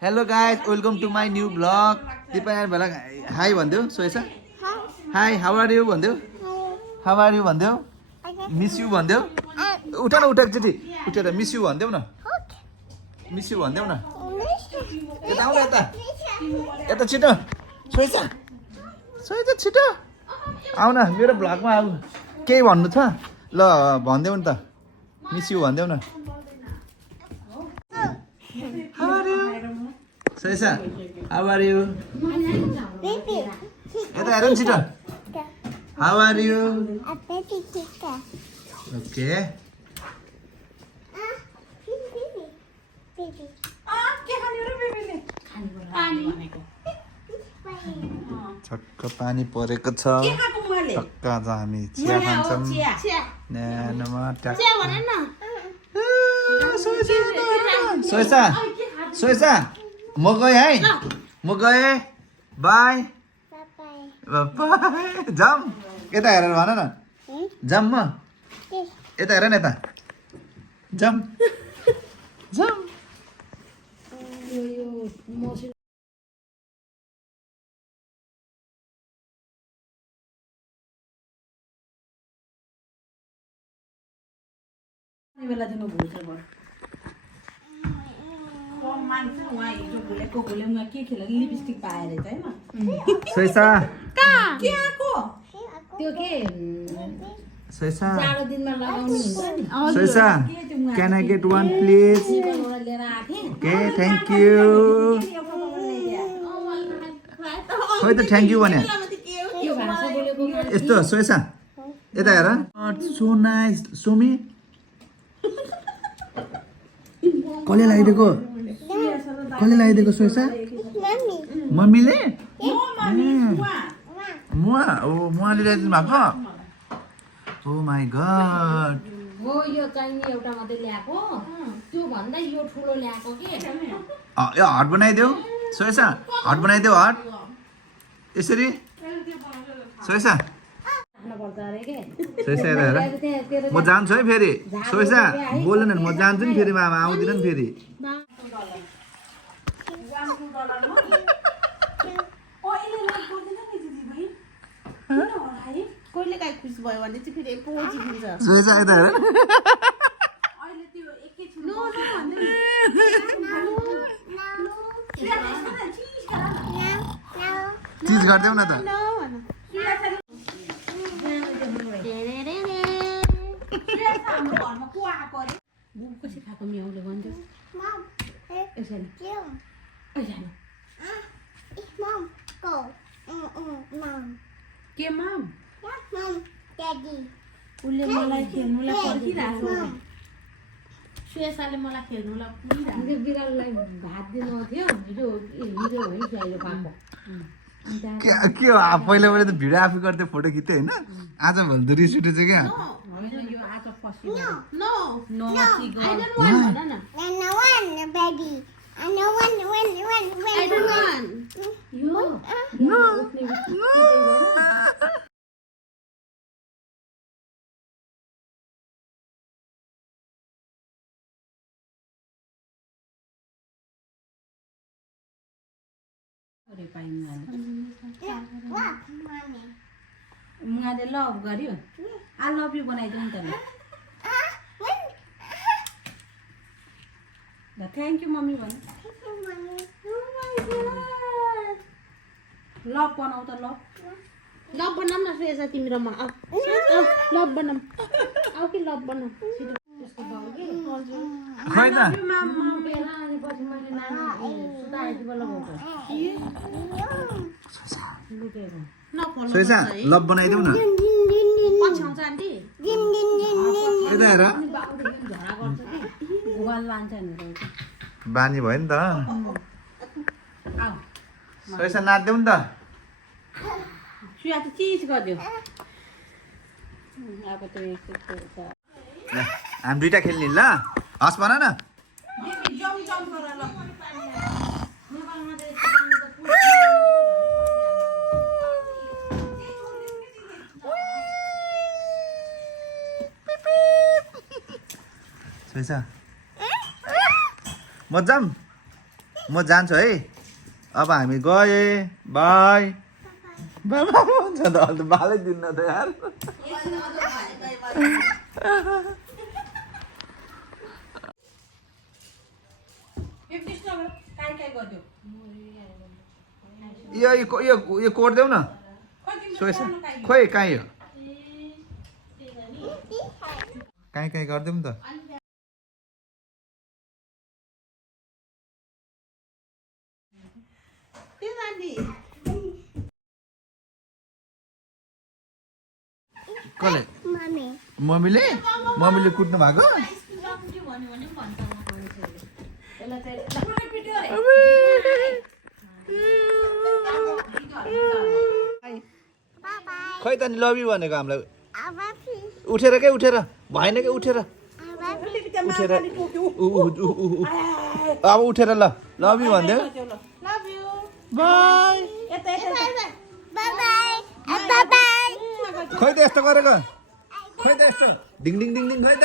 Hello guys, welcome to my new vlog. Dipa bala hi भन्दियो सोएसा. Hi, how are you भन्दियो? How are you भन्दियो? Miss you भन्दियो? उठ न उठ एकचोटि. उठेर miss you भन्दियो न. Miss you भन्दियो न. यता आऊ यता. यता छिटो. सोएसा. सोएसा छिटो. आऊ न मेरो भ्लगमा आऊ. के भन्नु छ? ल भन्देऊ नि त. Miss you भन्देऊ न. How are you? Soisa, how are you? Yata hear chito. How are you? Okay. छक्क पानी परेको छ टक्क आज हामी चिया खान्छौँ न्यानोमा चिया भन न सोइसा सोइसा म गएँ है म गएँ बाई बाई जाम यता हेरेर भन न जाम म यता हेर न यता जाम जाम बेला दिनु भुल्छ बड कम मान्छे उहाँ हिजो भुलेको भुलेमा के खेल लिपस्टिक पाएर चाहिँ हैन सोइसा के आको त्यो के सोइसा जाडो दिनमा लगाउनु हुन्छ नि सोइसा can I get one please एउटा लिएर आथे okay thank you खोइ त थ्यांक यू भने यो भाषा बोलेको यस्तो सोइसा यता हेर सो नाइस सोमी कसले लगाइदिएको सोइसा मम्मीले मुवा ओ मुवाले ल्याइदिनु भएको ओ माई गड हो यो चाहिँ नि एउटा मात्रै ल्याएको त्यो भन्दा यो ठुलो ल्याएको के यो हट बनाइदेऊ सोइसा हट बनाइदेऊ हट यसरी सोइसा पर्छ अरे के सोइसा हेर म जान्छु है फेरि सोइसा बोल्नु न म जान्छु नि फेरि मामा आउँदिन नि फेरि कहिले काई खुस भयो भने चाहिँ फेरि पोजी दिन्छ सोइसा यता हेर अहिले त्यो एकैछिन नो नो चिज गर्देऊ न त घरमा को आएको अरे बुक कसै खाएको म्याउले भन्छ यसरी के माम उसले मलाई खेल्नुलाई पर्खिरहेको सुयसाले मलाई खेल्नुलाई पुगिरहेको त्यो बिरालोलाई भात दिनु थियो हिजो हिजो है जहिले पाएको के हो पहिला पहिला त भिडियो आफै गर्थ्यो फोटो खिच्थ्यो होइन आज भोलि त रिस उठेछ क्या यो आज फस्यो नो नो मुगाले लभ गर्यो आई लभ यु बनाइदिउँ नि त ल थ्याङ्क यू मम्मी भन लभ बनाऊ त लभ लभ बनाऊ न सुएसा तिमी र म आऊ लभ बनाऊ आऊ कि लभ बनाऊ त्यसको बाउ के खै त बेला अनि पछि मैले नानी सुताएछु बेला भएको लुकेको सोइसा लभ बनाइदेऊ न पछ्याउँछ आन्टी यता हेर झगडा गर्छ कि गुवाल लान्छ नि बानी भयो नि त आऊ सोइसा नाच्देऊ नि त सुया त चिज गरिदियो अब त हामी दुइटा खेल्ने ल हस् भन न सोइसा म जाम म जान्छु है अब हामी गए बाई बाई भन्छ त अन्त बालै दिन्न त यार यो कोड देऊ न सोएछ खोइ कहीँ हो कहीँ गरिदेऊ नि त कसले मम्मीले कुट्नु भएको खै त नि लभ यु भनेको हामीलाई उठेर के उठेर भएन कि उठेर अब उठेर ल लभ यु भनिदेऊ बाई खै त यस्तो गरेको खै त यस्तो डिङ डिङ डिङ डिङ खै त